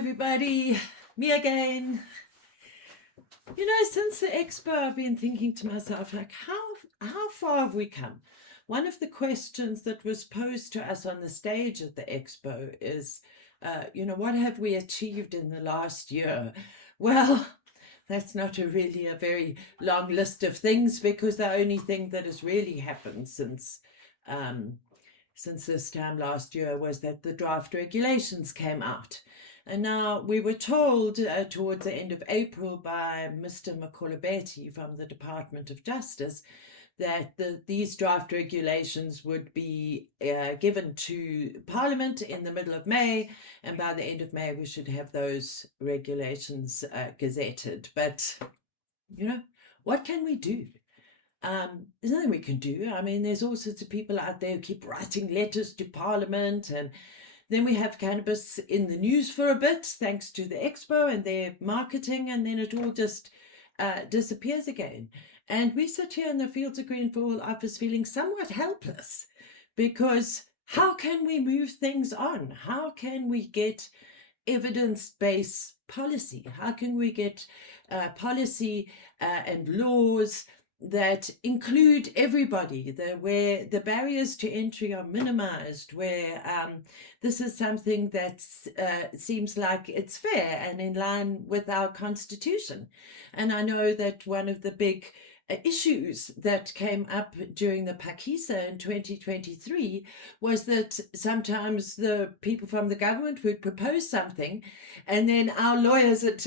everybody, me again. Since the expo, I've been thinking to myself, like, how far have we come? One of the questions that was posed to us on the stage at the expo is, what have we achieved in the last year? Well, that's not really a very long list of things, because the only thing that has really happened since this time last year was that the draft regulations came out. And now we were told towards the end of April by Mr. Makolobeti from the Department of Justice that these draft regulations would be given to Parliament in the middle of May, and by the end of May we should have those regulations gazetted. But, what can we do? There's nothing we can do. I mean, there's all sorts of people out there who keep writing letters to Parliament, and then we have cannabis in the news for a bit, thanks to the expo and their marketing, and then it all just disappears again. And we sit here in the Fields of Green for All office feeling somewhat helpless, because how can we move things on? How can we get evidence-based policy? How can we get policy and laws that include everybody, where the barriers to entry are minimized, where this is something that seems like it's fair and in line with our constitution? And I know that one of the big issues that came up during the Pakisa in 2023 was that sometimes the people from the government would propose something, and then our lawyers at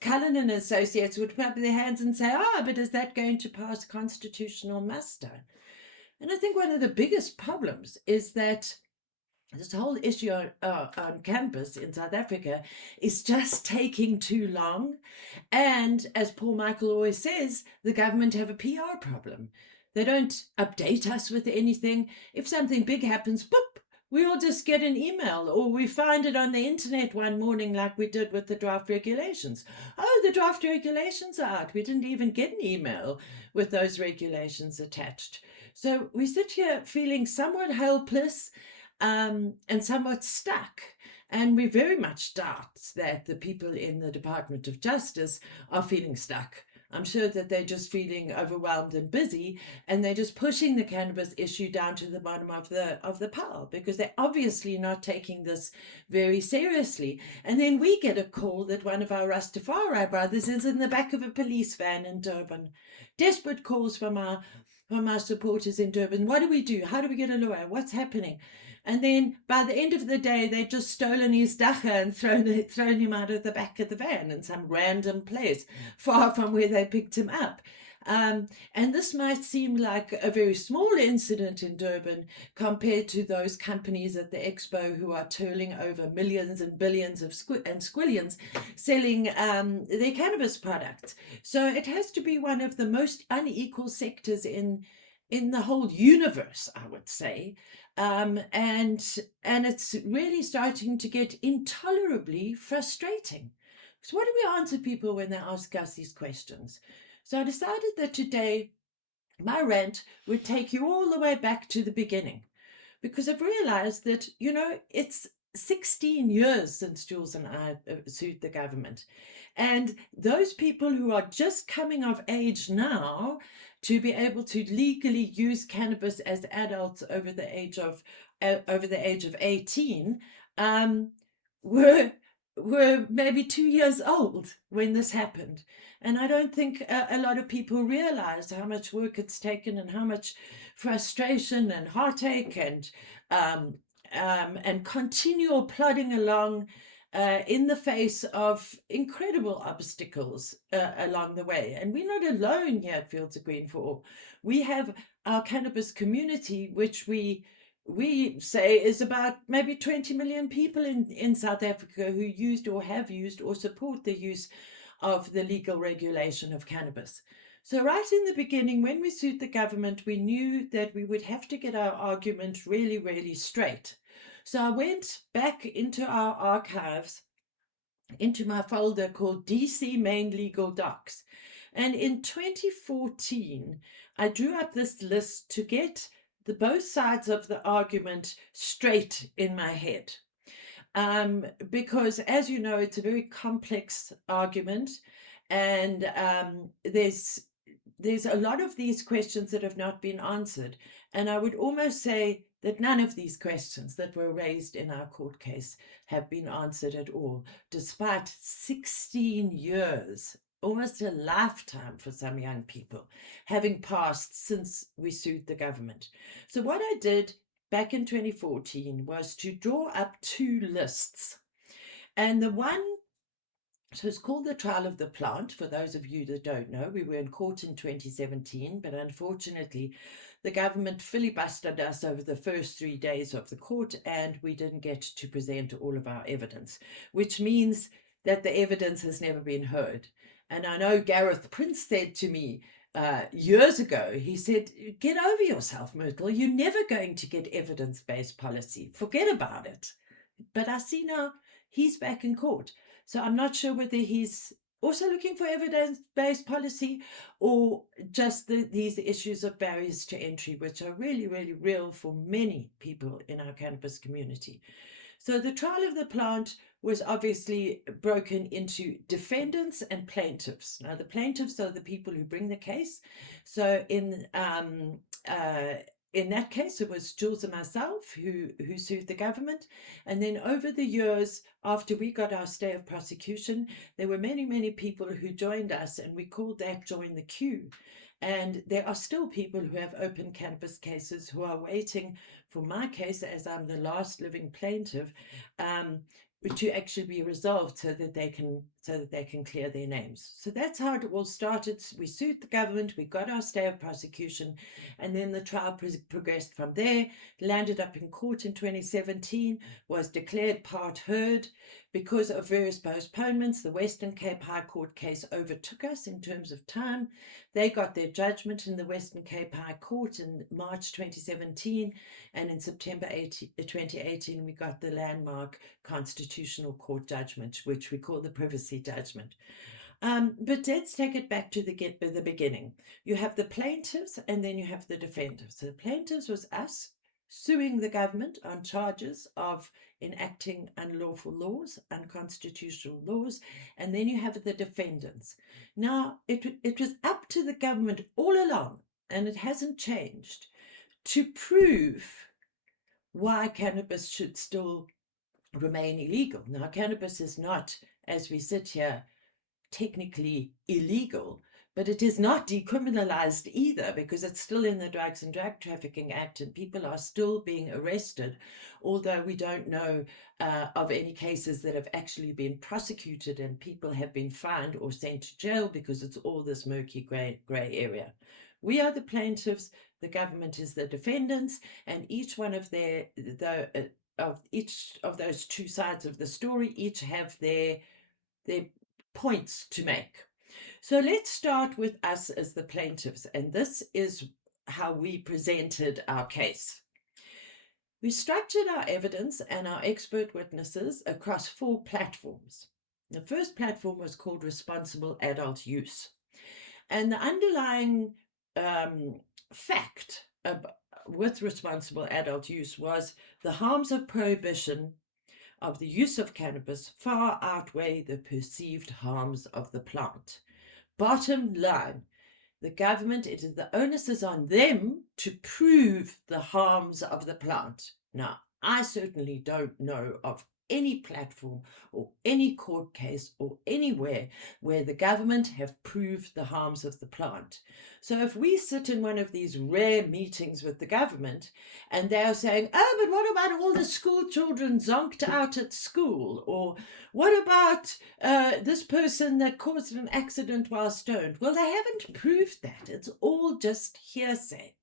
Cullen and Associates would put up their hands and say, but is that going to pass constitutional muster? And I think one of the biggest problems is that this whole issue on cannabis in South Africa is just taking too long. And as Paul Michael always says, the government have a PR problem. They don't update us with anything. If something big happens, boop, we all just get an email, or we find it on the internet one morning like we did with the draft regulations. Oh, the draft regulations are out. We didn't even get an email with those regulations attached. So we sit here feeling somewhat helpless, and somewhat stuck. And we very much doubt that the people in the Department of Justice are feeling stuck. I'm sure that they're just feeling overwhelmed and busy, and they're just pushing the cannabis issue down to the bottom of the pile, because they're obviously not taking this very seriously. And then we get a call that one of our Rastafari brothers is in the back of a police van in Durban. Desperate calls from our supporters in Durban. What do we do? How do we get a lawyer? What's happening? And then by the end of the day, they'd just stolen his dacha and thrown him out of the back of the van in some random place far from where they picked him up. And this might seem like a very small incident in Durban compared to those companies at the expo who are turning over millions and billions of squillions selling their cannabis products. So it has to be one of the most unequal sectors in the whole universe, I would say. And it's really starting to get intolerably frustrating. So what do we answer people when they ask us these questions? So I decided that today my rant would take you all the way back to the beginning, because I've realized that, it's 16 years since Jules and I sued the government. And those people who are just coming of age now to be able to legally use cannabis as adults over the age of 18 were maybe 2 years old when this happened. And I don't think a lot of people realized how much work it's taken, and how much frustration and heartache and continual plodding along in the face of incredible obstacles along the way. And we're not alone here at Fields of Green for All. We have our cannabis community, which we say is about maybe 20 million people in South Africa who used or have used or support the use of the legal regulation of cannabis. So right in the beginning, when we sued the government, we knew that we would have to get our argument really, really straight. So I went back into our archives, into my folder called DC Main Legal Docs. And in 2014, I drew up this list to get both sides of the argument straight in my head. because, as you know, it's a very complex argument, and there's a lot of these questions that have not been answered. And I would almost say that none of these questions that were raised in our court case have been answered at all, despite 16 years, almost a lifetime for some young people, having passed since we sued the government. So, what I did back in 2014 was to draw up two lists. And the one, so it's called the trial of the plant. For those of you that don't know, we were in court in 2017, but unfortunately, the government filibustered us over the first 3 days of the court, and we didn't get to present all of our evidence, which means that the evidence has never been heard. And I know Gareth Prince said to me years ago, he said, "Get over yourself, Myrtle. You're never going to get evidence-based policy. Forget about it." But I see now he's back in court. So I'm not sure whether he's also looking for evidence-based policy or just these issues of barriers to entry, which are really, really real for many people in our cannabis community. So the trial of the plant was obviously broken into defendants and plaintiffs. Now, the plaintiffs are the people who bring the case. So in that case, it was Jules and myself who sued the government. And then over the years, after we got our stay of prosecution, there were many, many people who joined us, and we called that join the queue. And there are still people who have open cannabis cases who are waiting for my case, as I'm the last living plaintiff, to actually be resolved so that they can clear their names. So that's how it all started. We sued the government, we got our stay of prosecution, and then the trial progressed from there, landed up in court in 2017, was declared part heard. Because of various postponements, the Western Cape High Court case overtook us in terms of time. They got their judgment in the Western Cape High Court in March 2017, and in September 2018, we got the landmark Constitutional Court judgment, which we call the privacy judgment. But let's take it back to the beginning. You have the plaintiffs and then you have the defendants. So the plaintiffs was us suing the government on charges of enacting unlawful laws, unconstitutional laws, and then you have the defendants. Now, it was up to the government all along, and it hasn't changed, to prove why cannabis should still remain illegal. Now, cannabis is not, as we sit here, technically illegal, but it is not decriminalized either, because it's still in the Drugs and Drug Trafficking Act, and people are still being arrested, although we don't know of any cases that have actually been prosecuted and people have been fined or sent to jail, because it's all this murky gray area. We are the plaintiffs, the government is the defendants, and each one of each of those two sides of the story each have their points to make. So let's start with us as the plaintiffs, and this is how we presented our case. We structured our evidence and our expert witnesses across 4 platforms. The first platform was called responsible adult use. And the underlying fact with responsible adult use was the harms of prohibition of the use of cannabis far outweigh the perceived harms of the plant. Bottom line, the government, the onus is on them to prove the harms of the plant. Now, I certainly don't know of any platform or any court case or anywhere where the government have proved the harms of the plant. So if we sit in one of these rare meetings with the government and they're saying, "Oh, but what about all the school children zonked out at school?" Or what about this person that caused an accident while stoned? Well, they haven't proved that. It's all just hearsay.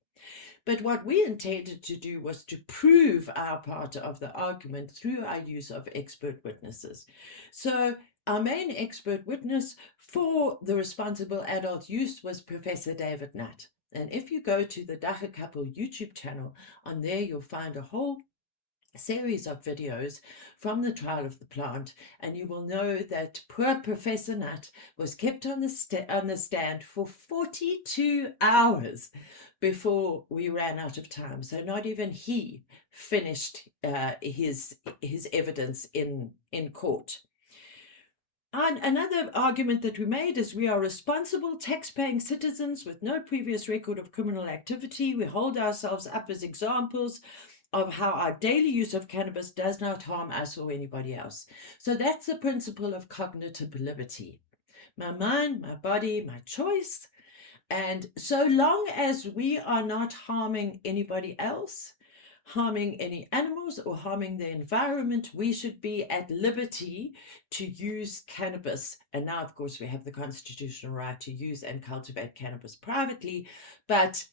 But what we intended to do was to prove our part of the argument through our use of expert witnesses. So our main expert witness for the responsible adult use was Professor David Nutt. And if you go to the Dacha Couple YouTube channel, on there you'll find a whole series of videos from the trial of the plant, and you will know that poor Professor Nutt was kept on the stand for 42 hours before we ran out of time. So not even he finished his evidence in court. And another argument that we made is we are responsible tax-paying citizens with no previous record of criminal activity. We hold ourselves up as examples of how our daily use of cannabis does not harm us or anybody else. So that's the principle of cognitive liberty. My mind, my body, my choice. And so long as we are not harming anybody else, harming any animals or harming the environment, we should be at liberty to use cannabis. And now, of course, we have the constitutional right to use and cultivate cannabis privately, but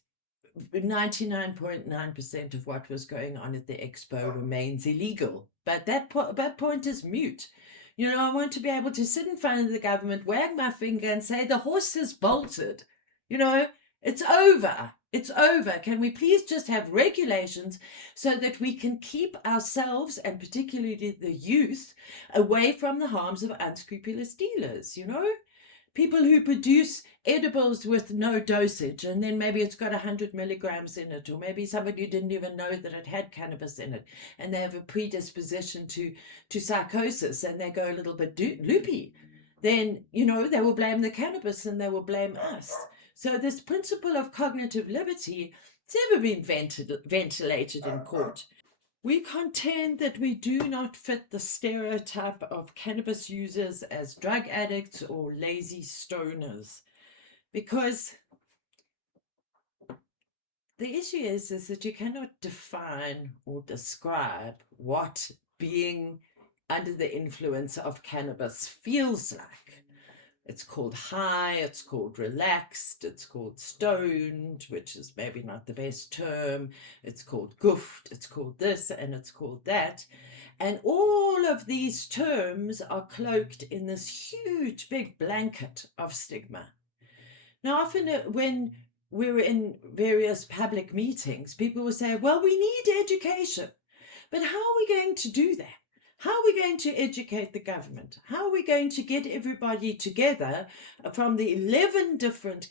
99.9% of what was going on at the expo remains illegal. But that point is mute. You know, I want to be able to sit in front of the government, wag my finger, and say, the horse has bolted. You know, it's over. It's over. Can we please just have regulations so that we can keep ourselves, and particularly the youth, away from the harms of unscrupulous dealers, you know? People who produce edibles with no dosage, and then maybe it's got 100 milligrams in it, or maybe somebody didn't even know that it had cannabis in it, and they have a predisposition to psychosis, and they go a little bit loopy. Then, you know, they will blame the cannabis and they will blame us. So this principle of cognitive liberty, it's never been ventilated in court. We contend that we do not fit the stereotype of cannabis users as drug addicts or lazy stoners, because the issue is that you cannot define or describe what being under the influence of cannabis feels like. It's called high, it's called relaxed, it's called stoned, which is maybe not the best term. It's called goofed, it's called this, and it's called that. And all of these terms are cloaked in this huge big blanket of stigma. Now, often when we're in various public meetings, people will say, well, we need education. But how are we going to do that? How are we going to educate the government? How are we going to get everybody together from the 11 different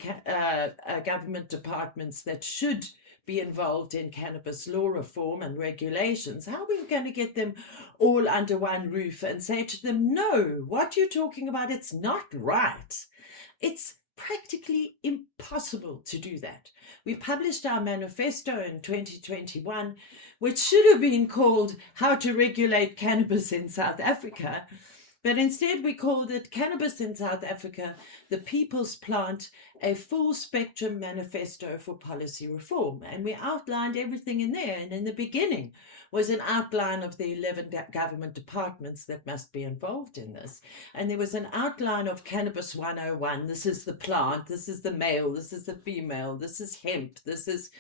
government departments that should be involved in cannabis law reform and regulations? How are we going to get them all under one roof and say to them, no, what you're talking about, it's not right. It's practically impossible to do that. We published our manifesto in 2021, which should have been called How to Regulate Cannabis in South Africa. But instead, we called it Cannabis in South Africa, the People's Plant, a full spectrum manifesto for policy reform. And we outlined everything in there. And in the beginning was an outline of the 11 government departments that must be involved in this. And there was an outline of Cannabis 101. This is the plant, this is the male, this is the female, this is hemp, this is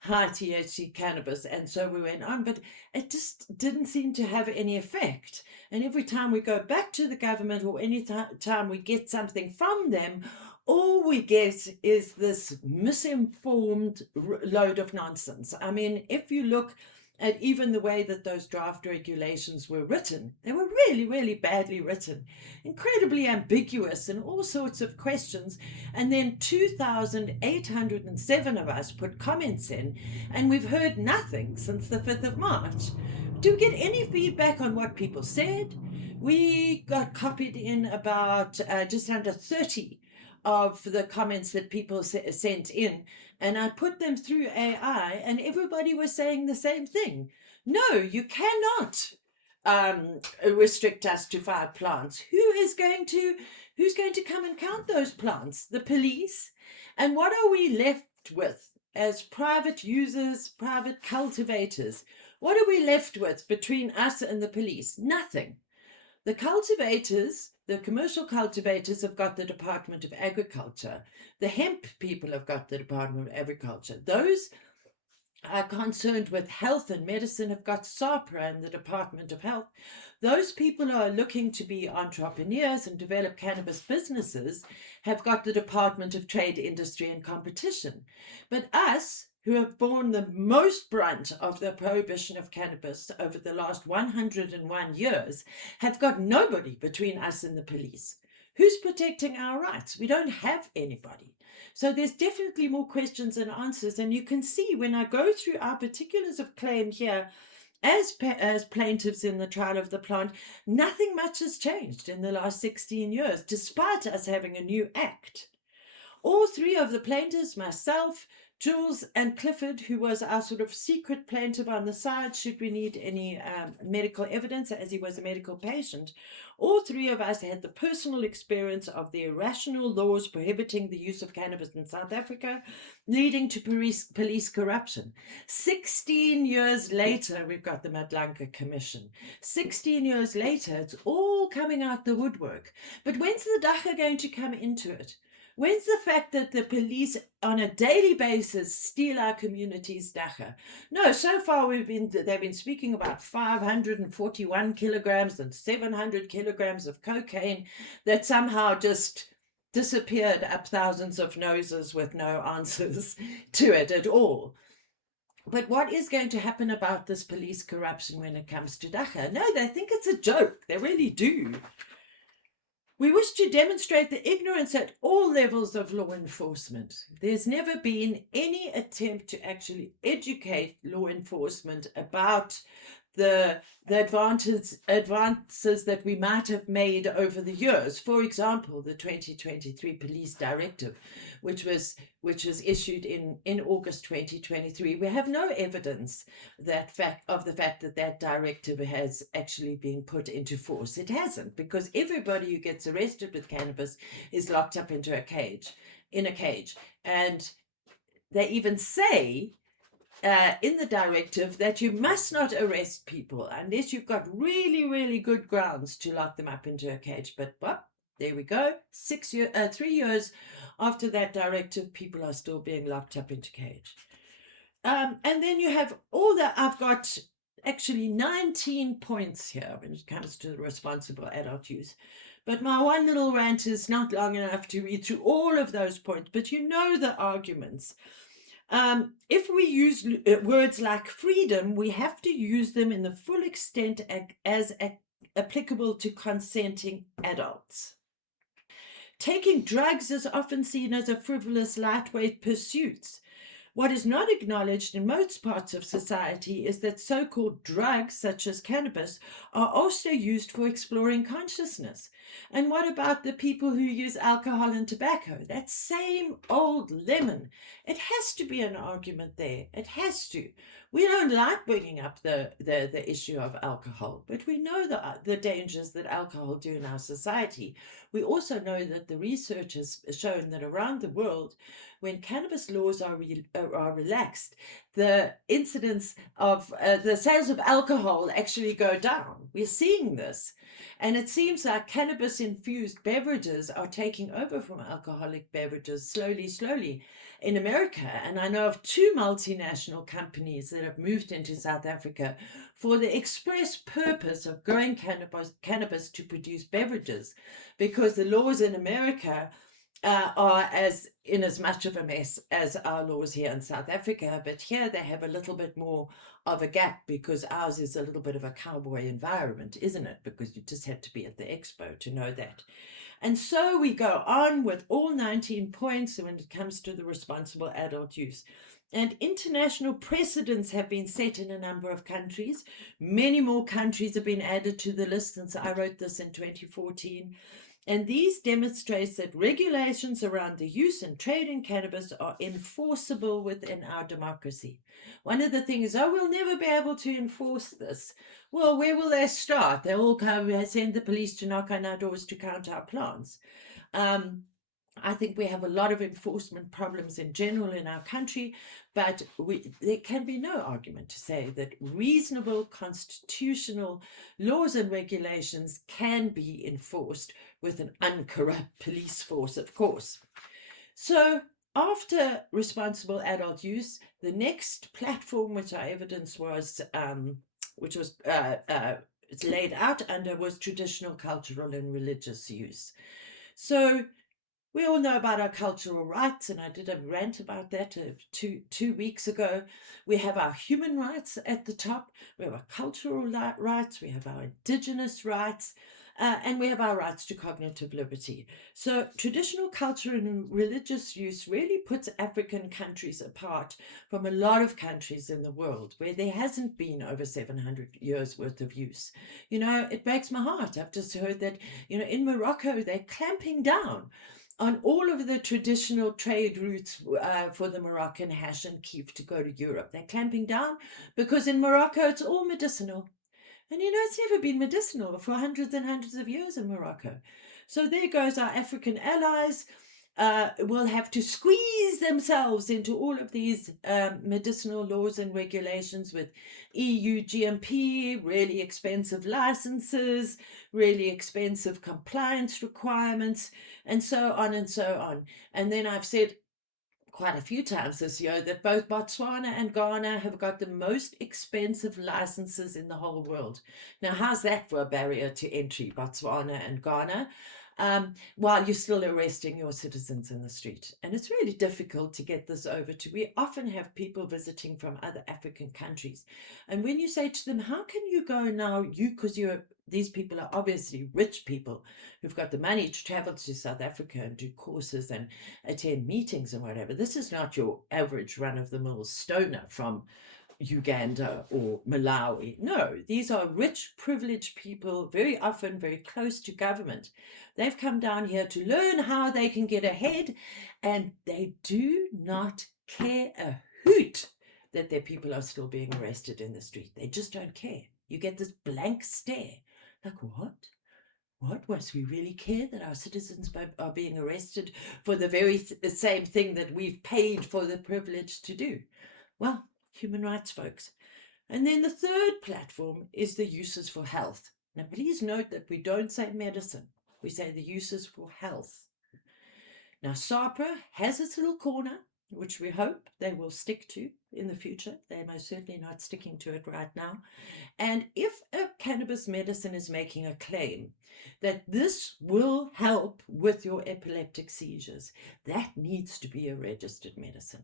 high THC cannabis. And so we went on, but it just didn't seem to have any effect. And every time we go back to the government, or any time we get something from them, all we get is this misinformed load of nonsense. I mean, if you look at even the way that those draft regulations were written, they were really, really badly written, incredibly ambiguous and all sorts of questions. And then 2,807 of us put comments in, and we've heard nothing since the 5th of March. Do we get any feedback on what people said? We got copied in about just under 30 of the comments that people sent in, and I put them through AI, and everybody was saying the same thing. No, you cannot restrict us to 5 plants. Who's going to come and count those plants? The police? And what are we left with as private users, private cultivators? What are we left with between us and the police? Nothing. The cultivators, the commercial cultivators, have got the Department of Agriculture. The hemp people have got the Department of Agriculture. Those are concerned with health and medicine have got SAPRA and the Department of Health. Those people who are looking to be entrepreneurs and develop cannabis businesses have got the Department of Trade, Industry and Competition. But us, who have borne the most brunt of the prohibition of cannabis over the last 101 years, have got nobody between us and the police. Who's protecting our rights? We don't have anybody. So there's definitely more questions than answers. And you can see when I go through our particulars of claim here, as plaintiffs in the trial of the plant, nothing much has changed in the last 16 years, despite us having a new act. All three of the plaintiffs, myself, Jules, and Clifford, who was our sort of secret plaintiff on the side, should we need any medical evidence, as he was a medical patient, all three of us had the personal experience of the irrational laws prohibiting the use of cannabis in South Africa, leading to police corruption. 16 years later, we've got the Madlanka Commission. 16 years later, it's all coming out the woodwork. But when's the DACA going to come into it? When's the fact that the police on a daily basis steal our community's dacha? No, so far they've been speaking about 541 kilograms and 700 kilograms of cocaine that somehow just disappeared up thousands of noses with no answers to it at all. But what is going to happen about this police corruption when it comes to dacha? No, they think it's a joke. They really do. We wish to demonstrate the ignorance at all levels of law enforcement. There's never been any attempt to actually educate law enforcement about the advances that we might have made over the years. For example, the 2023 police directive, which was issued in August 2023. We have no evidence of the fact that directive has actually been put into force. It hasn't, because everybody who gets arrested with cannabis is locked up in a cage. And they even say in the directive that you must not arrest people unless you've got really, really good grounds to lock them up into a cage. But there we go. 3 years after that directive, people are still being locked up into cage. And then you have I've got actually 19 points here when it comes to the responsible adult use. But my one little rant is not long enough to read through all of those points, but you know the arguments. If we use words like freedom, we have to use them in the full extent as applicable to consenting adults. Taking drugs is often seen as a frivolous, lightweight pursuit. What is not acknowledged in most parts of society is that so-called drugs, such as cannabis, are also used for exploring consciousness. And what about the people who use alcohol and tobacco? That same old lemon. It has to be an argument there. It has to. We don't like bringing up the issue of alcohol, but we know the dangers that alcohol do in our society. We also know that the research has shown that around the world, when cannabis laws are relaxed, the incidence of the sales of alcohol actually go down. We're seeing this. And it seems like cannabis-infused beverages are taking over from alcoholic beverages slowly in America. And I know of 2 multinational companies that have moved into South Africa for the express purpose of growing cannabis to produce beverages, because the laws in America are in as much of a mess as our laws here in South Africa, but here they have a little bit more of a gap, because ours is a little bit of a cowboy environment, isn't it? Because you just had to be at the expo to know that. And so we go on with all 19 points when it comes to the responsible adult use. And international precedents have been set in a number of countries. Many more countries have been added to the list since I wrote this in 2014. And these demonstrates that regulations around the use and trade in cannabis are enforceable within our democracy. One of the things is, we'll never be able to enforce this. Well, where will they start? They all send the police to knock on our doors to count our plants. I think we have a lot of enforcement problems in general in our country, but there can be no argument to say that reasonable constitutional laws and regulations can be enforced with an uncorrupt police force, of course. So after responsible adult use, the next platform which our evidence was, it's laid out under, was traditional, cultural, and religious use. So We all know about our cultural rights, and I did a rant about that two weeks ago. We have our human rights at the top, we have our cultural rights, we have our indigenous rights, and we have our rights to cognitive liberty. So, traditional culture and religious use really puts African countries apart from a lot of countries in the world where there hasn't been over 700 years worth of use. It breaks my heart. I've just heard that, in Morocco, they're clamping down on all of the traditional trade routes for the Moroccan hash and kief to go to Europe. They're clamping down because in Morocco it's all medicinal. And it's never been medicinal for hundreds and hundreds of years in Morocco. So there goes our African allies. Will have to squeeze themselves into all of these medicinal laws and regulations with EU GMP, really expensive licenses, really expensive compliance requirements, and so on and so on. And then I've said quite a few times this year that both Botswana and Ghana have got the most expensive licenses in the whole world. Now, how's that for a barrier to entry, Botswana and Ghana? While you're still arresting your citizens in the street. And it's really difficult to get this over to. We often have people visiting from other African countries. And when you say to them, how can you go now? Because these people are obviously rich people who've got the money to travel to South Africa and do courses and attend meetings and whatever. This is not your average run-of-the-mill stoner from Uganda or Malawi. No, these are rich, privileged people, very often very close to government. They've come down here to learn how they can get ahead, and they do not care a hoot that their people are still being arrested in the street. They just don't care. You get this blank stare. Like, what? What? Must we really care that our citizens are being arrested for the very same thing that we've paid for the privilege to do? Well, human rights, folks. And then the third platform is the uses for health. Now, please note that we don't say medicine, we say the uses for health. Now, SAPRA has its little corner, which we hope they will stick to in the future. They're most certainly not sticking to it right now. And if a cannabis medicine is making a claim that this will help with your epileptic seizures, that needs to be a registered medicine.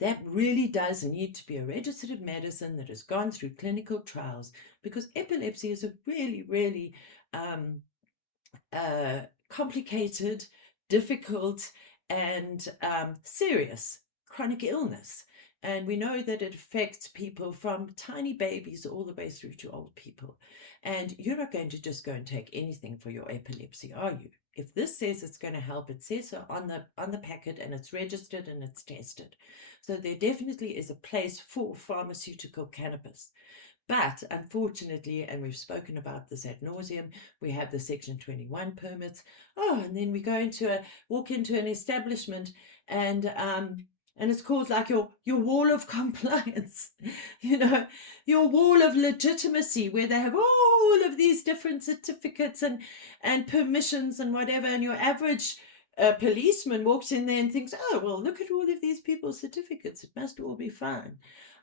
That really does need to be a registered medicine that has gone through clinical trials, because epilepsy is a really, really complicated, difficult, and serious chronic illness. And we know that it affects people from tiny babies all the way through to old people. And you're not going to just go and take anything for your epilepsy, are you? If this says it's going to help, it says so on the packet, and it's registered and it's tested. So there definitely is a place for pharmaceutical cannabis. But unfortunately, and we've spoken about this ad nauseum, we have the Section 21 permits. Oh, and then we walk into an establishment, and it's called like your wall of compliance, your wall of legitimacy, where they have all of these different certificates and permissions and whatever, and your average policeman walks in there and thinks, oh, well, look at all of these people's certificates, it must all be fine.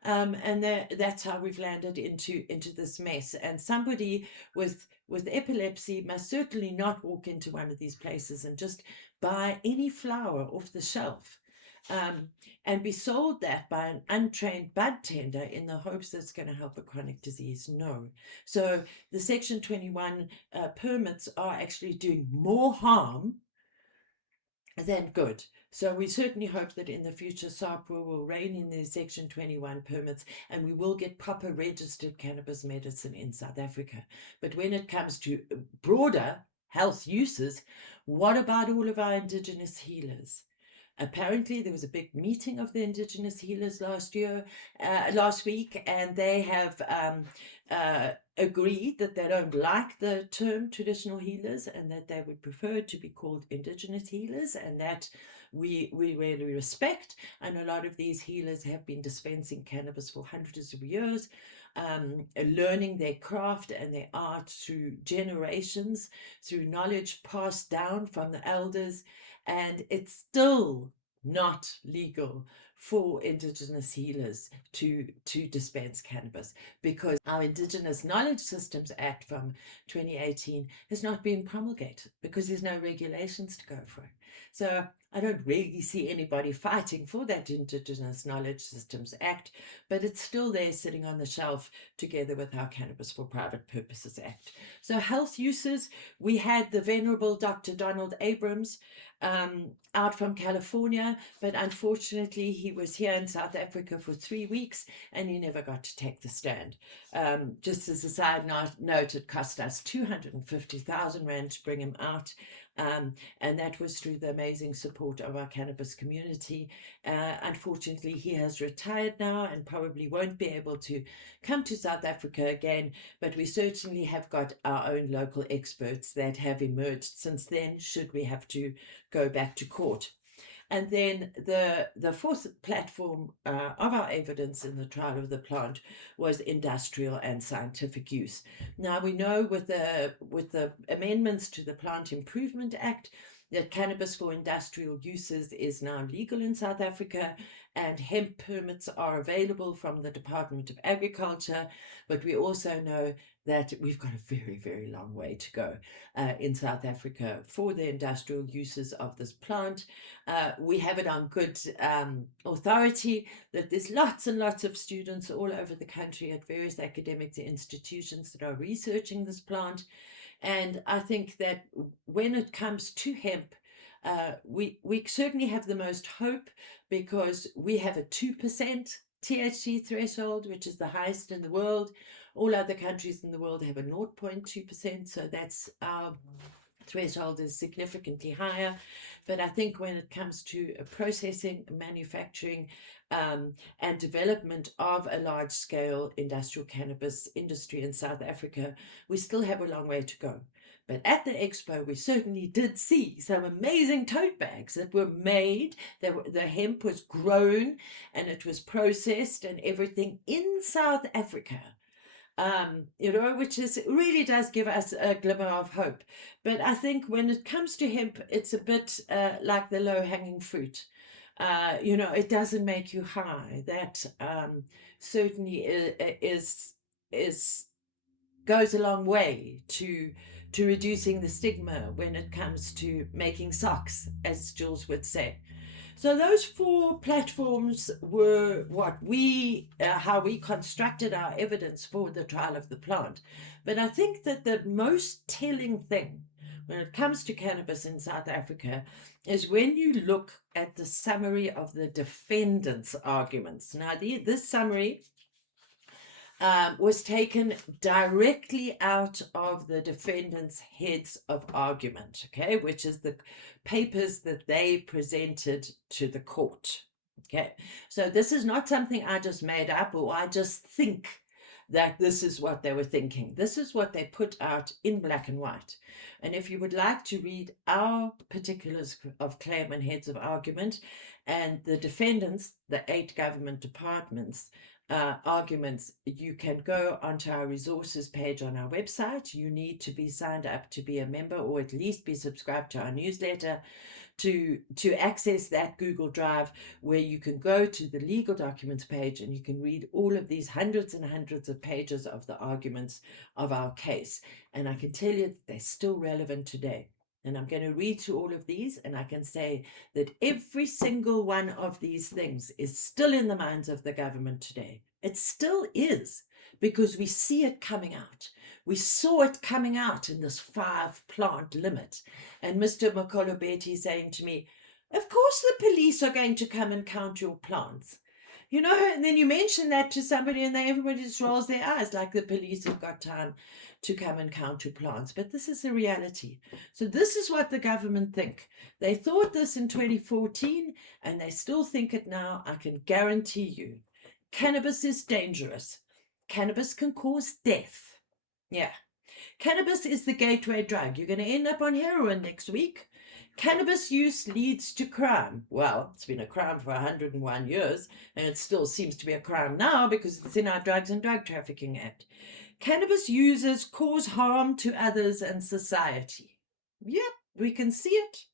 And that's how we've landed into this mess. And somebody with epilepsy must certainly not walk into one of these places and just buy any flower off the shelf and be sold that by an untrained bud tender in the hopes that it's going to help a chronic disease. No. So the Section 21 permits are actually doing more harm than good. So we certainly hope that in the future SAPRA will rein in the Section 21 permits, and we will get proper registered cannabis medicine in South Africa. But when it comes to broader health uses, what about all of our indigenous healers? Apparently, there was a big meeting of the indigenous healers last week, and they have agreed that they don't like the term traditional healers, and that they would prefer to be called indigenous healers, and that we really respect. And a lot of these healers have been dispensing cannabis for hundreds of years, learning their craft and their art through generations, through knowledge passed down from the elders. And it's still not legal for Indigenous healers to dispense cannabis, because our Indigenous Knowledge Systems Act from 2018 has not been promulgated, because there's no regulations to go for it. So I don't really see anybody fighting for that Indigenous Knowledge Systems Act, but it's still there sitting on the shelf together with our Cannabis for Private Purposes Act. So health uses, we had the Venerable Dr. Donald Abrams out from California, but unfortunately he was here in South Africa for 3 weeks and he never got to take the stand. Just as a side note, it cost us 250,000 Rand to bring him out. And that was through the amazing support of our cannabis community. Unfortunately, he has retired now and probably won't be able to come to South Africa again, but we certainly have got our own local experts that have emerged since then, should we have to go back to court. And then the fourth platform of our evidence in the trial of the plant was industrial and scientific use. Now we know with the amendments to the Plant Improvement Act that cannabis for industrial uses is now legal in South Africa, and hemp permits are available from the Department of Agriculture. But we also know that we've got a very, very long way to go in South Africa for the industrial uses of this plant. We have it on good authority that there's lots and lots of students all over the country at various academic institutions that are researching this plant. And I think that when it comes to hemp, we certainly have the most hope because we have a 2% THC threshold, which is the highest in the world. All other countries in the world have a 0.2%, so that's our threshold is significantly higher. But I think when it comes to processing, manufacturing, and development of a large-scale industrial cannabis industry in South Africa, we still have a long way to go. But at the expo, we certainly did see some amazing tote bags that were made. The hemp was grown and it was processed and everything in South Africa. Which is really does give us a glimmer of hope. But I think when it comes to hemp, it's a bit like the low-hanging fruit. It doesn't make you high. That certainly is goes a long way to reducing the stigma when it comes to making socks, as Jules would say. So those four platforms were how we constructed our evidence for the trial of the plant. But I think that the most telling thing when it comes to cannabis in South Africa is when you look at the summary of the defendants' arguments. Now, this summary was taken directly out of the defendants' heads of argument, okay, which is the papers that they presented to the court. Okay, so this is not something I just made up or I just think that this is what they were thinking. This is what they put out in black and white. And if you would like to read our particulars of claim and heads of argument and the defendants, the 8 government departments, arguments, you can go onto our resources page on our website. You need to be signed up to be a member or at least be subscribed to our newsletter to access that Google Drive where you can go to the legal documents page and you can read all of these hundreds and hundreds of pages of the arguments of our case. And I can tell you that they're still relevant today. And I'm going to read through all of these, and I can say that every single one of these things is still in the minds of the government today. It still is, because we see it coming out. We saw it coming out in this 5-plant limit. And Mr. Makolobeti saying to me, of course the police are going to come and count your plants. And then you mention that to somebody and everybody just rolls their eyes like the police have got time to come and count your plants. But this is the reality. So this is what the government think. They thought this in 2014 and they still think it now. I can guarantee you. Cannabis is dangerous. Cannabis can cause death. Yeah. Cannabis is the gateway drug. You're going to end up on heroin next week. Cannabis use leads to crime. Well, it's been a crime for 101 years, and it still seems to be a crime now because it's in our Drugs and Drug Trafficking Act. Cannabis users cause harm to others and society. Yep, we can see it.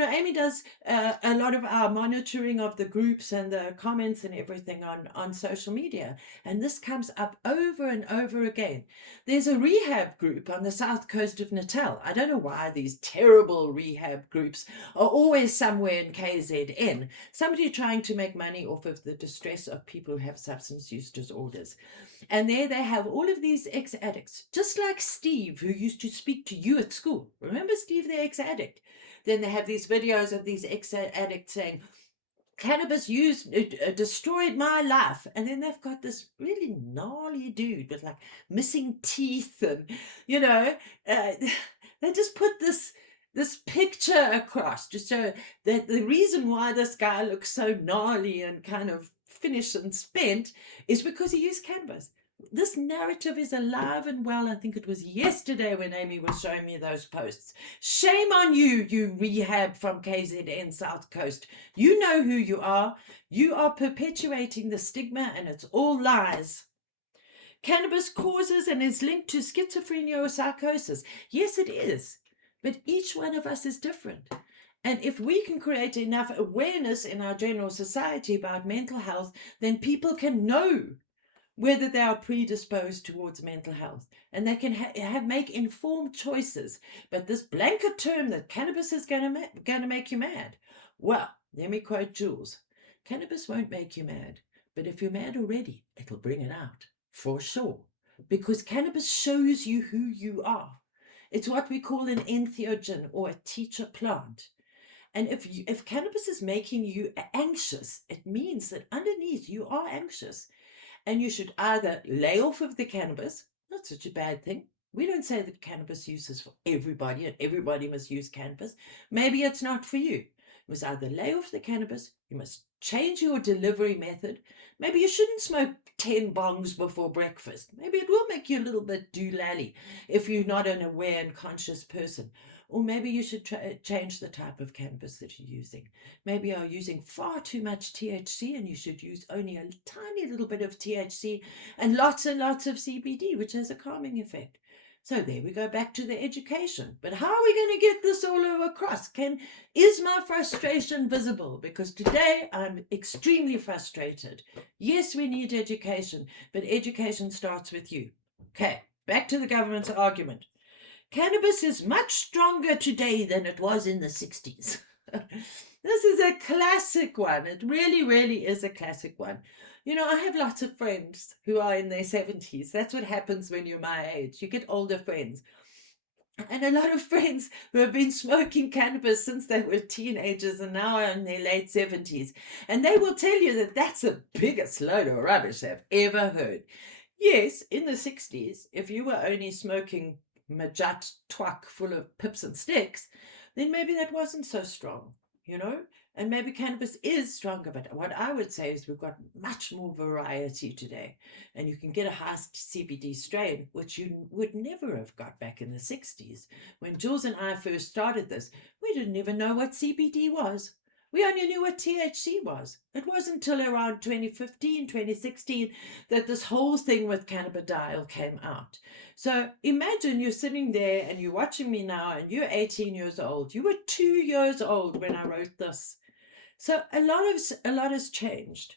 Amy does a lot of our monitoring of the groups and the comments and everything on social media. And this comes up over and over again. There's a rehab group on the south coast of Natal. I don't know why these terrible rehab groups are always somewhere in KZN. Somebody trying to make money off of the distress of people who have substance use disorders. And there they have all of these ex-addicts, just like Steve, who used to speak to you at school. Remember Steve, the ex-addict? Then they have these videos of these ex-addicts saying, cannabis use destroyed my life. And then they've got this really gnarly dude with like missing teeth and, they just put this picture across to show that the reason why this guy looks so gnarly and kind of finished and spent is because he used cannabis. This narrative is alive and well. I think it was yesterday when Amy was showing me those posts. Shame on you, you rehab from KZN South Coast. You know who you are. You are perpetuating the stigma, and it's all lies. Cannabis causes and is linked to schizophrenia or psychosis. Yes, it is. But each one of us is different. And if we can create enough awareness in our general society about mental health, then people can know whether they are predisposed towards mental health, and they can make informed choices. But this blanket term that cannabis is going to make you mad, well, let me quote Jules: cannabis won't make you mad, but if you're mad already, it'll bring it out for sure, because cannabis shows you who you are. It's what we call an entheogen, or a teacher plant. And if cannabis is making you anxious, it means that underneath you are anxious. And you should either lay off of the cannabis, not such a bad thing. We don't say that cannabis use is for everybody and everybody must use cannabis. Maybe it's not for you. You must either lay off the cannabis, you must change your delivery method. Maybe you shouldn't smoke 10 bongs before breakfast. Maybe it will make you a little bit doolally if you're not an aware and conscious person. Or maybe you should change the type of cannabis that you're using. Maybe you're using far too much THC and you should use only a tiny little bit of THC and lots of CBD, which has a calming effect. So there we go back to the education. But how are we going to get this all across? Is my frustration visible? Because today I'm extremely frustrated. Yes, we need education, but education starts with you. Okay, back to the government's argument. Cannabis is much stronger today than it was in the 60s. This is a classic one. It really, really is a classic one. I have lots of friends who are in their 70s. That's what happens when you're my age. You get older friends. And a lot of friends who have been smoking cannabis since they were teenagers and now are in their late 70s. And they will tell you that that's the biggest load of rubbish they've ever heard. Yes, in the 60s, if you were only smoking Majat twak full of pips and sticks, then maybe that wasn't so strong, and maybe cannabis is stronger. But what I would say is we've got much more variety today, and you can get a high CBD strain, which you would never have got back in the 60s. When Jules and I first started this, we didn't even know what CBD was. We only knew what THC was. It wasn't until around 2015, 2016 that this whole thing with cannabidiol came out. So imagine you're sitting there and you're watching me now and you're 18 years old. You were 2 years old when I wrote this. So a lot has changed.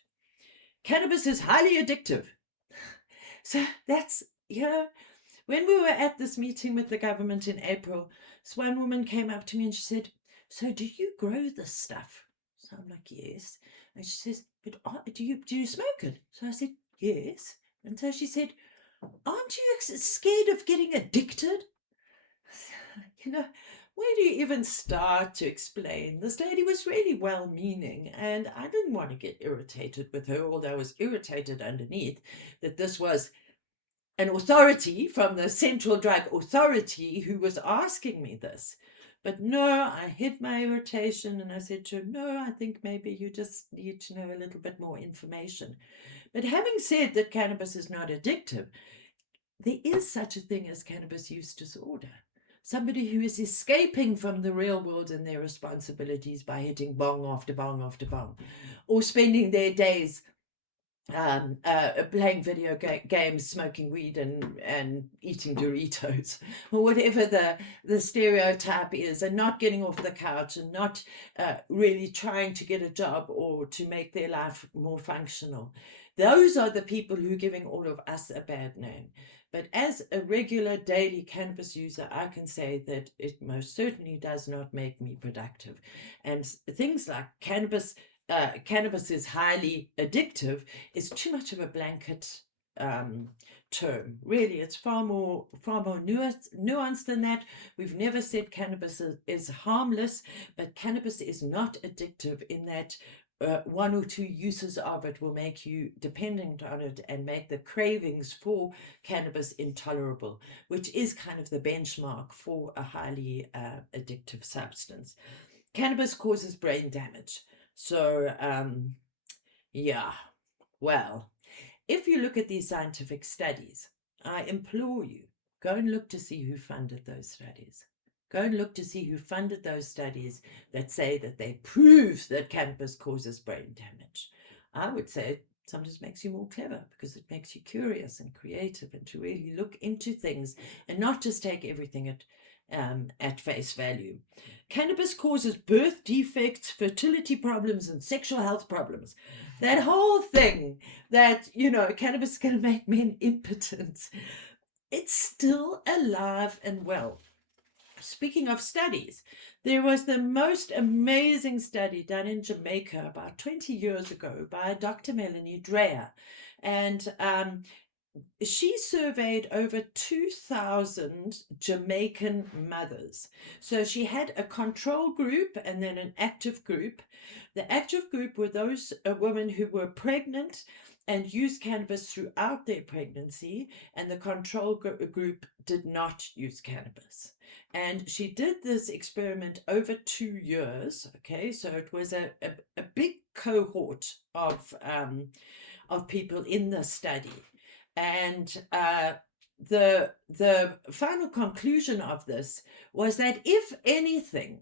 Cannabis is highly addictive. So that's, when we were at this meeting with the government in April, this one woman came up to me and she said, "So do you grow this stuff?" So I'm like, "Yes." And she says, "But do you smoke it?" So I said, "Yes." And so she said, "Aren't you scared of getting addicted?" Where do you even start to explain? This lady was really well-meaning, and I didn't want to get irritated with her, although I was irritated underneath that this was an authority from the Central Drug Authority who was asking me this. But no, I hid my irritation and I said to her, "No, I think maybe you just need to know a little bit more information." But having said that cannabis is not addictive, there is such a thing as cannabis use disorder. Somebody who is escaping from the real world and their responsibilities by hitting bong after bong after bong, or spending their days playing video games, smoking weed, and eating Doritos, or whatever the stereotype is, and not getting off the couch and not really trying to get a job or to make their life more functional. Those are the people who are giving all of us a bad name. But as a regular daily cannabis user, I can say that it most certainly does not make me productive. And things like cannabis is highly addictive is too much of a blanket um, term. Really, it's far more nuanced than that. We've never said cannabis is harmless, but cannabis is not addictive in that one or two uses of it will make you dependent on it and make the cravings for cannabis intolerable, which is kind of the benchmark for a highly addictive substance. Cannabis causes brain damage. So, yeah, well, if you look at these scientific studies, I implore you, go and look to see who funded those studies. Go and look to see who funded those studies that say that they prove that cannabis causes brain damage. I would say it sometimes makes you more clever because it makes you curious and creative and to really look into things and not just take everything at face value. Cannabis causes birth defects, fertility problems, and sexual health problems. That whole thing that, cannabis is going to make men impotent, it's still alive and well. Speaking of studies, there was the most amazing study done in Jamaica about 20 years ago by Dr. Melanie Dreyer. And she surveyed over 2,000 Jamaican mothers. So she had a control group and then an active group. The active group were those women who were pregnant and used cannabis throughout their pregnancy, and the control group did not use cannabis. And she did this experiment over 2 years. Okay, so it was a big cohort of people in the study. And the final conclusion of this was that, if anything,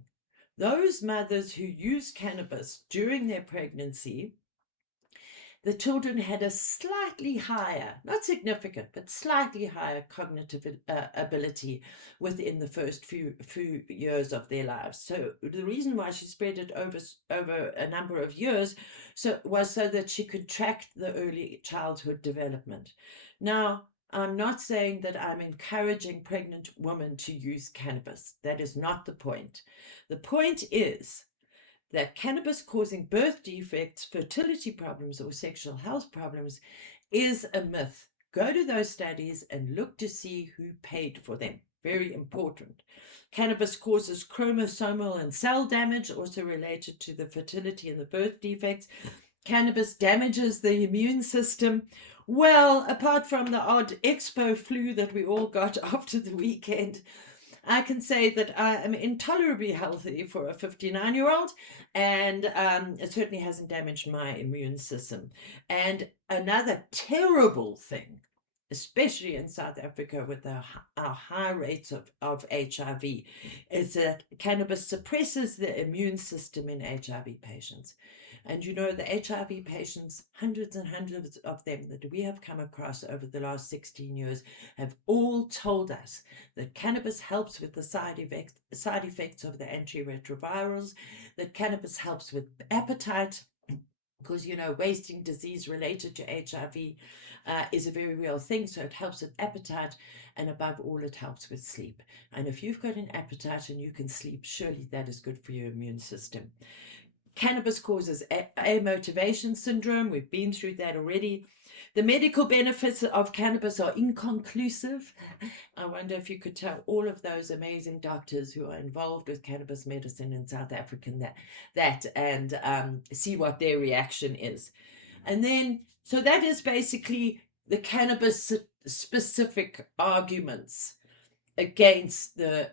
those mothers who used cannabis during their pregnancy, the children had a slightly higher, not significant, but slightly higher cognitive ability within the first few years of their lives. So the reason why she spread it over a number of years was so that she could track the early childhood development. Now, I'm not saying that I'm encouraging pregnant women to use cannabis. That is not the point. The point is that cannabis causing birth defects, fertility problems, or sexual health problems is a myth. Go to those studies and look to see who paid for them. Very important. Cannabis causes chromosomal and cell damage, also related to the fertility and the birth defects. Cannabis damages the immune system. Well, apart from the odd expo flu that we all got after the weekend, I can say that I am intolerably healthy for a 59-year-old, and it certainly hasn't damaged my immune system. And another terrible thing, especially in South Africa with our high rates of HIV, is that cannabis suppresses the immune system in HIV patients. And the HIV patients, hundreds and hundreds of them that we have come across over the last 16 years, have all told us that cannabis helps with the side effects of the antiretrovirals, that cannabis helps with appetite, because wasting disease related to HIV is a very real thing. So it helps with appetite, and above all, it helps with sleep. And if you've got an appetite and you can sleep, surely that is good for your immune system. Cannabis causes amotivation syndrome. We've been through that already. The medical benefits of cannabis are inconclusive. I wonder if you could tell all of those amazing doctors who are involved with cannabis medicine in South Africa that and see what their reaction is. And then, so that is basically the cannabis specific arguments against the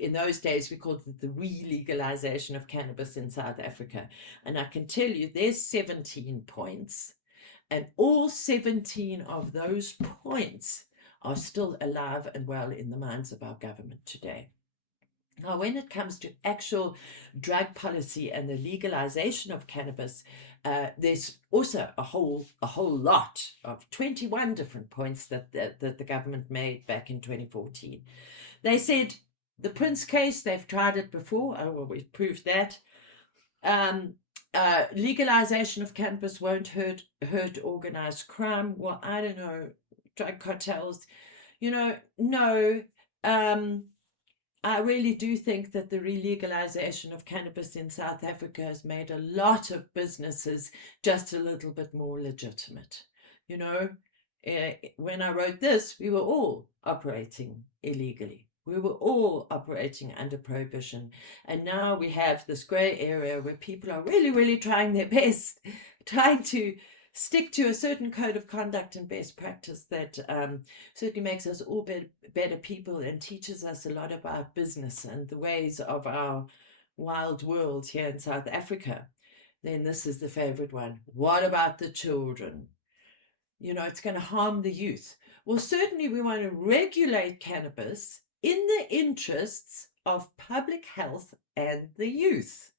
in those days we called it the re-legalization of cannabis in South Africa. And I can tell you there's 17 points, and all 17 of those points are still alive and well in the minds of our government today. Now, when it comes to actual drug policy and the legalization of cannabis, There's also a whole lot of 21 different points that the government made back in 2014. They said the Prince case, they've tried it before. Oh, well, we've proved that. Legalization of cannabis won't hurt organized crime. Well, I don't know, drug cartels. No. I really do think that the relegalization of cannabis in South Africa has made a lot of businesses just a little bit more legitimate. When I wrote this, we were all operating illegally. We were all operating under prohibition. And now we have this grey area where people are really, really trying their best, trying to stick to a certain code of conduct and best practice that certainly makes us all better people and teaches us a lot about business and the ways of our wild world here in South Africa. Then this is the favorite one. What about the children? It's going to harm the youth. Well, certainly we want to regulate cannabis in the interests of public health and the youth.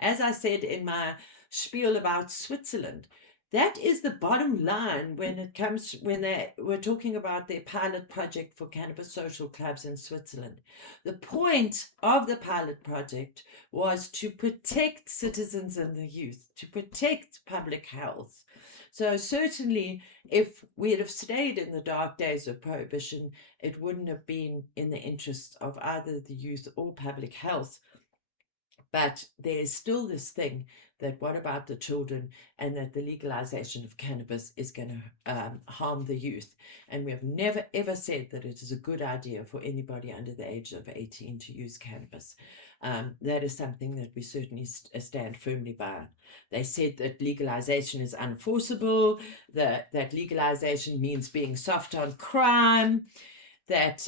As I said in my spiel about Switzerland, that is the bottom line when they were talking about their pilot project for cannabis social clubs in Switzerland. The point of the pilot project was to protect citizens and the youth, to protect public health. So certainly, if we had have stayed in the dark days of prohibition, it wouldn't have been in the interests of either the youth or public health. But there's still this thing that what about the children, and that the legalization of cannabis is going to harm the youth. And we have never ever said that it is a good idea for anybody under the age of 18 to use cannabis. That is something that we certainly stand firmly by. They said that legalization is unenforceable, that legalization means being soft on crime, that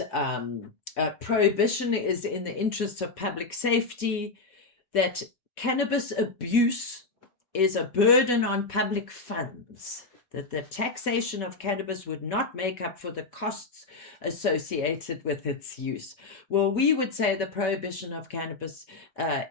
prohibition is in the interests of public safety, that cannabis abuse is a burden on public funds, that the taxation of cannabis would not make up for the costs associated with its use. Well, we would say the prohibition of cannabis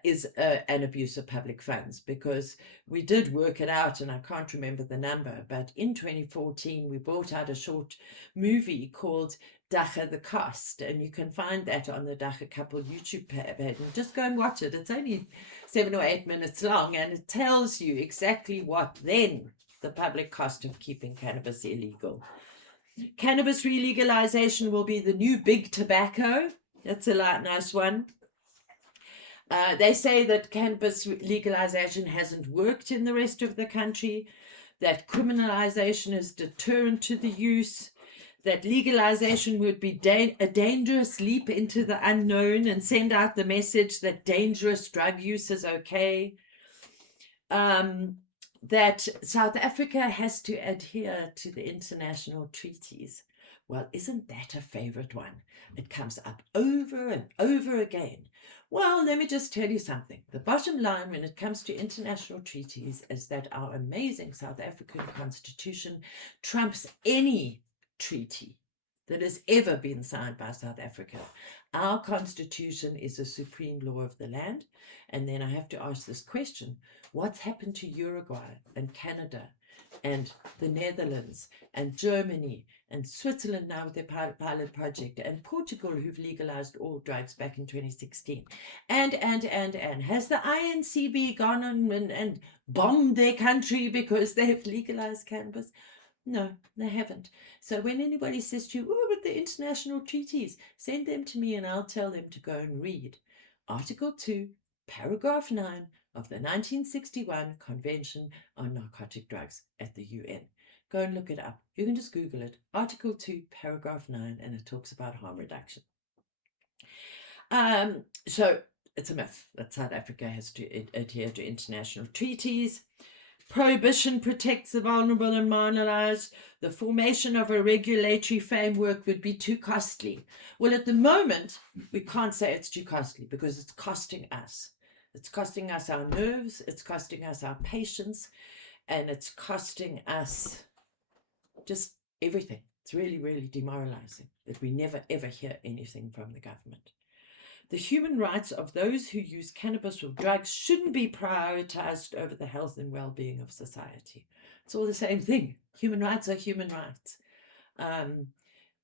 is an abuse of public funds, because we did work it out, and I can't remember the number, but in 2014 we brought out a short movie called Dacha the Cost, and you can find that on the Dacha Couple YouTube page, and just go and watch it. It's only 7 or 8 minutes long, and it tells you exactly what then the public cost of keeping cannabis illegal. Cannabis relegalization will be the new big tobacco. That's a nice one. They say that cannabis legalization hasn't worked in the rest of the country, that criminalization is deterrent to the use, that legalization would be a dangerous leap into the unknown and send out the message that dangerous drug use is okay, that South Africa has to adhere to the international treaties. Well, isn't that a favorite one? It comes up over and over again. Well, let me just tell you something. The bottom line when it comes to international treaties is that our amazing South African Constitution trumps any treaty that has ever been signed by South Africa. Our Constitution is the supreme law of the land. And then I have to ask this question: what's happened to Uruguay and Canada and the Netherlands and Germany and Switzerland now with their pilot project, and Portugal, who've legalized all drugs back in 2016? And has the INCB gone on and bombed their country because they have legalized cannabis? No, they haven't. So when anybody says to you, oh, but the international treaties, send them to me and I'll tell them to go and read Article 2, Paragraph 9 of the 1961 Convention on Narcotic Drugs at the UN. Go and look it up. You can just Google it. Article 2, Paragraph 9, and it talks about harm reduction. So it's a myth that South Africa has to adhere to international treaties. Prohibition protects the vulnerable and marginalized. The formation of a regulatory framework would be too costly. Well, at the moment, we can't say it's too costly because it's costing us. It's costing us our nerves, it's costing us our patience, and it's costing us just everything. It's really, really demoralizing that we never, ever hear anything from the government. The human rights of those who use cannabis or drugs shouldn't be prioritized over the health and well-being of society. It's all the same thing. Human rights are human rights.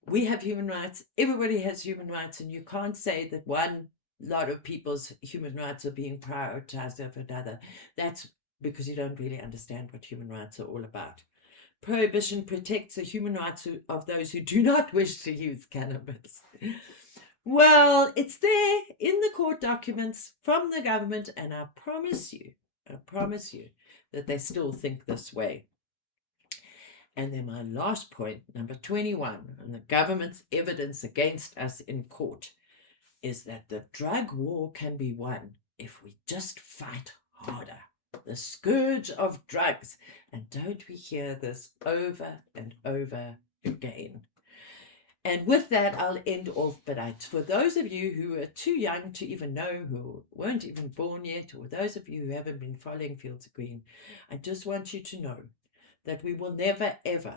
We have human rights. Everybody has human rights, and you can't say that one lot of people's human rights are being prioritized over another. That's because you don't really understand what human rights are all about. Prohibition protects the human rights of those who do not wish to use cannabis. Well, it's there in the court documents from the government, and I promise you that they still think this way. And then my last point, number 21, on the government's evidence against us in court, is that the drug war can be won if we just fight harder. The scourge of drugs. And don't we hear this over and over again? And with that, I'll end off. But for those of you who are too young to even know, who weren't even born yet, or those of you who haven't been following Fields of Green, I just want you to know that we will never, ever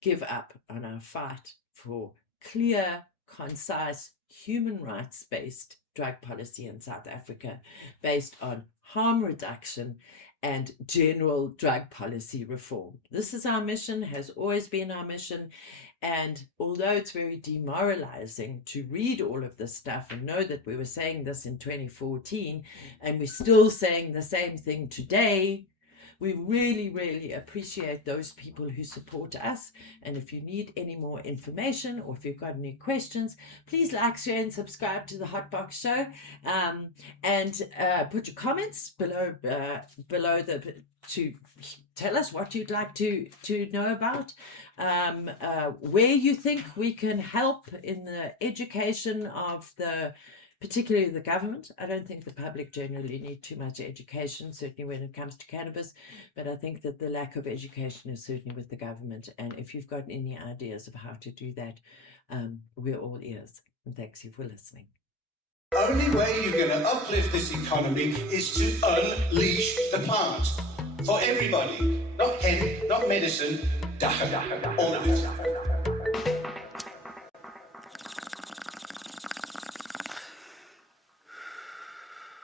give up on our fight for clear, concise, human rights-based drug policy in South Africa based on harm reduction and general drug policy reform. This is our mission, has always been our mission. And although it's very demoralizing to read all of this stuff and know that we were saying this in 2014 and we're still saying the same thing today, we really, really appreciate those people who support us. And if you need any more information or if you've got any questions, please like, share, and subscribe to the Hotbox Show. And put your comments below to tell us what you'd like to know about, where you think we can help in the education of particularly the government. I don't think the public generally need too much education, certainly when it comes to cannabis, but I think that the lack of education is certainly with the government. And if you've got any ideas of how to do that, we're all ears. And thanks you for listening. The only way you're going to uplift this economy is to unleash the plant for everybody. Not hemp, not medicine, all of it.